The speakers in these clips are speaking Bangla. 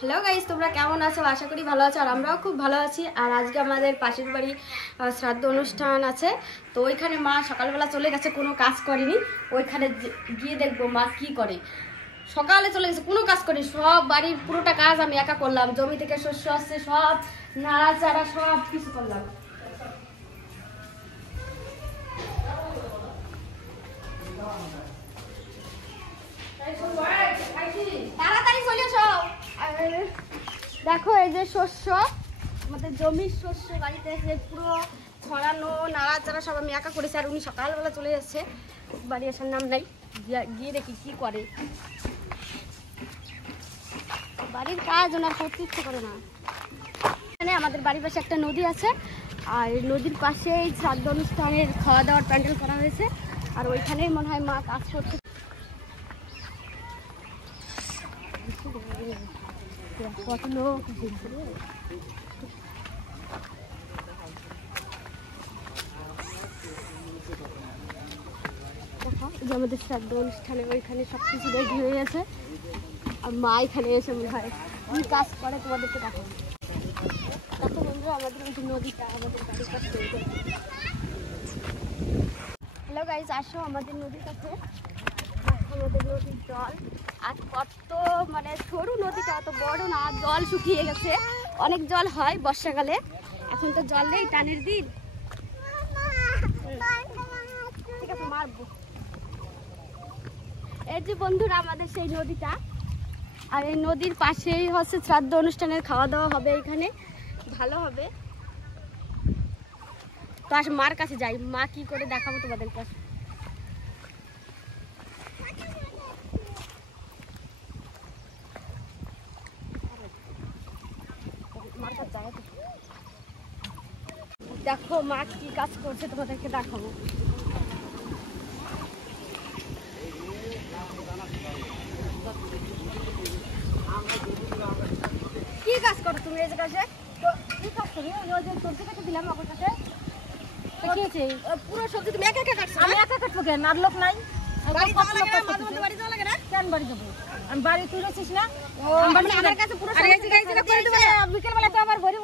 হ্যালো গাইস, তোমরা কেমন আছো? আশা করি ভালো আছো আর আমরাও খুব ভালো আছি। আর আজকে আমাদের পাশের বাড়ি শ্রাদ্ধ অনুষ্ঠান আছে, তো ওইখানে মা সকালবেলা চলে গেছে, কোনো কাজ করেনি। ওইখানে গিয়ে দেখবো মা কি করে। সকালে চলে গেছে, কোনো কাজ করেনি, সব বাড়ির পুরোটা কাজ আমি একা করলাম। জমি থেকে শস্য আসছে, সব নাড়াচাড়া সব কিছু করলাম। তাড়াতাড়ি চলে এসো। দেখো এই যে শস্য, আমাদের জমির শস্য বাড়িতে এসে পুরো ছড়ানো নাড়াচাড়া সব আমি একা করেছি। আর উনি সকালবেলা চলে যাচ্ছে, বাড়ি আসার নাম নাই। গিয়ে দেখি কি করে। বাড়ির কাজ ওনার করতে ইচ্ছে করে না। এখানে আমাদের বাড়ির পাশে একটা নদী আছে, আর নদীর পাশে এই শ্রাদ্ধ অনুষ্ঠানের খাওয়া দাওয়ার প্যান্ডেল করা হয়েছে। আর ওইখানেই মনে হয় মা কাজ করছে। কত লোক আমাদের শ্রাদ্ধ অনুষ্ঠানে ওইখানে সবকিছু রেডি হয়ে গেছে। আর মা এখানে এসে মনে হয় কি কাজ করে তোমাদেরকে দেখো। দেখো বন্ধুরা, আমাদের ওই নদীটা আমাদের বাড়ির কাছে। হ্যালো গাইস, আসো আমাদের নদীর কাছে। আমাদের নদীর জল আর কত মানে সরু নদীটা, অত বড় না, জল শুকিয়ে গেছে। অনেক জল হয় বর্ষাকালে, এখন তো জল নেই, টানের দিন। ঠিক আছে, মারবো। এই যে বন্ধুরা আমাদের সেই নদীটা, আর এই নদীর পাশেই হচ্ছে শ্রাদ্ধ অনুষ্ঠানের খাওয়া দাওয়া হবে। এখানে ভালো হবে। তো আস মার কাছে যাই, মা কি করে দেখাবো তোমাদের কাছে। দেখো মা কি কাজ করছে, তোমাদেরকে দেখাবো। কি কাজ করো তুমি এই কাছে? কি কাজ করি? সবজি কাটে দিলাম আমার কাছে। পুরো সবজি তুমি একা একা কাটছো? আমি একা কাটবো কেন? আর লোক নাই? বাড়ি যাওয়া লাগে না? মাঝে মধ্যে বাড়ি যাওয়া লাগে না? কেন বাড়ি যাবো? আমি বাড়ি তুই রেছিস না? আমার কাছে পুরো বিকেলবেলা তো আমার ভরি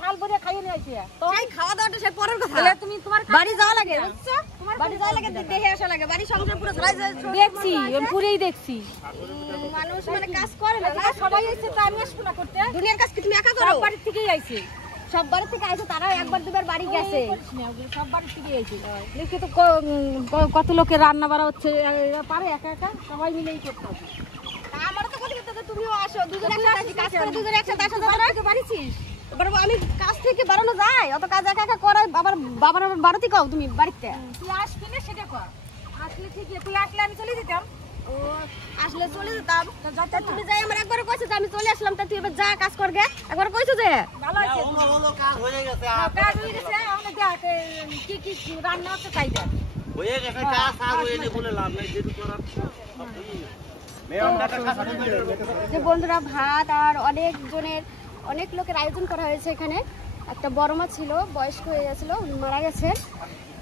থাল ভরে খাইয়ে নিয়ে আসি। সেই খাওয়া দাওয়াটা সে পরের কথা। তুমি তোমার বাড়ি যাওয়া লাগে, বুঝছো? বাড়ি যাওয়া লাগে, দেখে আসা লাগে। বাড়ি সংসার পুরো ধরাই যায়। দেখছি, পুরেই দেখছি। মানুষ মানে কাজ করে না, সবাই এসে তো আমি আসবো না করতে। দুনিয়ার কাজ কি তুমি একা করো? সব বাড়ি থেকেই আইছে। সব বাড়ি থেকে আইছে, তারা একবার দুবার বাড়ি গেছে। সব বাড়ি থেকেই আইছে। দেখি তো কত লোকের রান্না বাড়া হচ্ছে, এরা পারে একা একা? সবাই মিলেই করতে হবে। আমারও তো কথা বলতে, তুমিও আসো, দুজনে একসাথে কাজ করে, দুজনে একসাথে আসো। তোরা বাড়িছিস? এবার আমি কাজ থেকে বাড়ানো যায়? অত কাজ একা একা করাই। বাবার বাড়িতে কও তুমি বাড়িতে। তুই আসবি না সেটা কর। আসলে ঠিকই, তুই আসলে আমি চলে যেতাম। ও আসলে চলে যেতাম। তুমি যাই আমার একবার কইছো যে আমি চলে আসলাম, তা তুই এবার যা কাজ করগে। একবার কইছো যে ভালো আছে, কাজ হয়ে গেছে। কাজ হয়ে গেছে। আমরা দেখ কি কি রান্না হচ্ছে তাই দেখ হয়ে গেছে কাজ, আর হয়ে বলে লাভ নাই, যেটু করার যে বন্ধুরা ভাত আর অনেক লোকের আয়োজন করা হয়েছে। এখানে একটা বড় মা ছিল, বয়স্ক হয়ে গেছিল, মারা গেছে।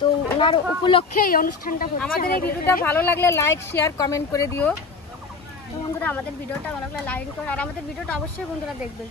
তো ওনার উপলক্ষে এই অনুষ্ঠানটা হচ্ছে। আমাদের এই ভিডিওটা ভালো লাগলে লাইক শেয়ার কমেন্ট করে দিও। তো বন্ধুরা আমাদের ভিডিওটা ভালো লাগলে লাইক করো, আর আমাদের ভিডিওটা অবশ্যই বন্ধুরা দেখবেন।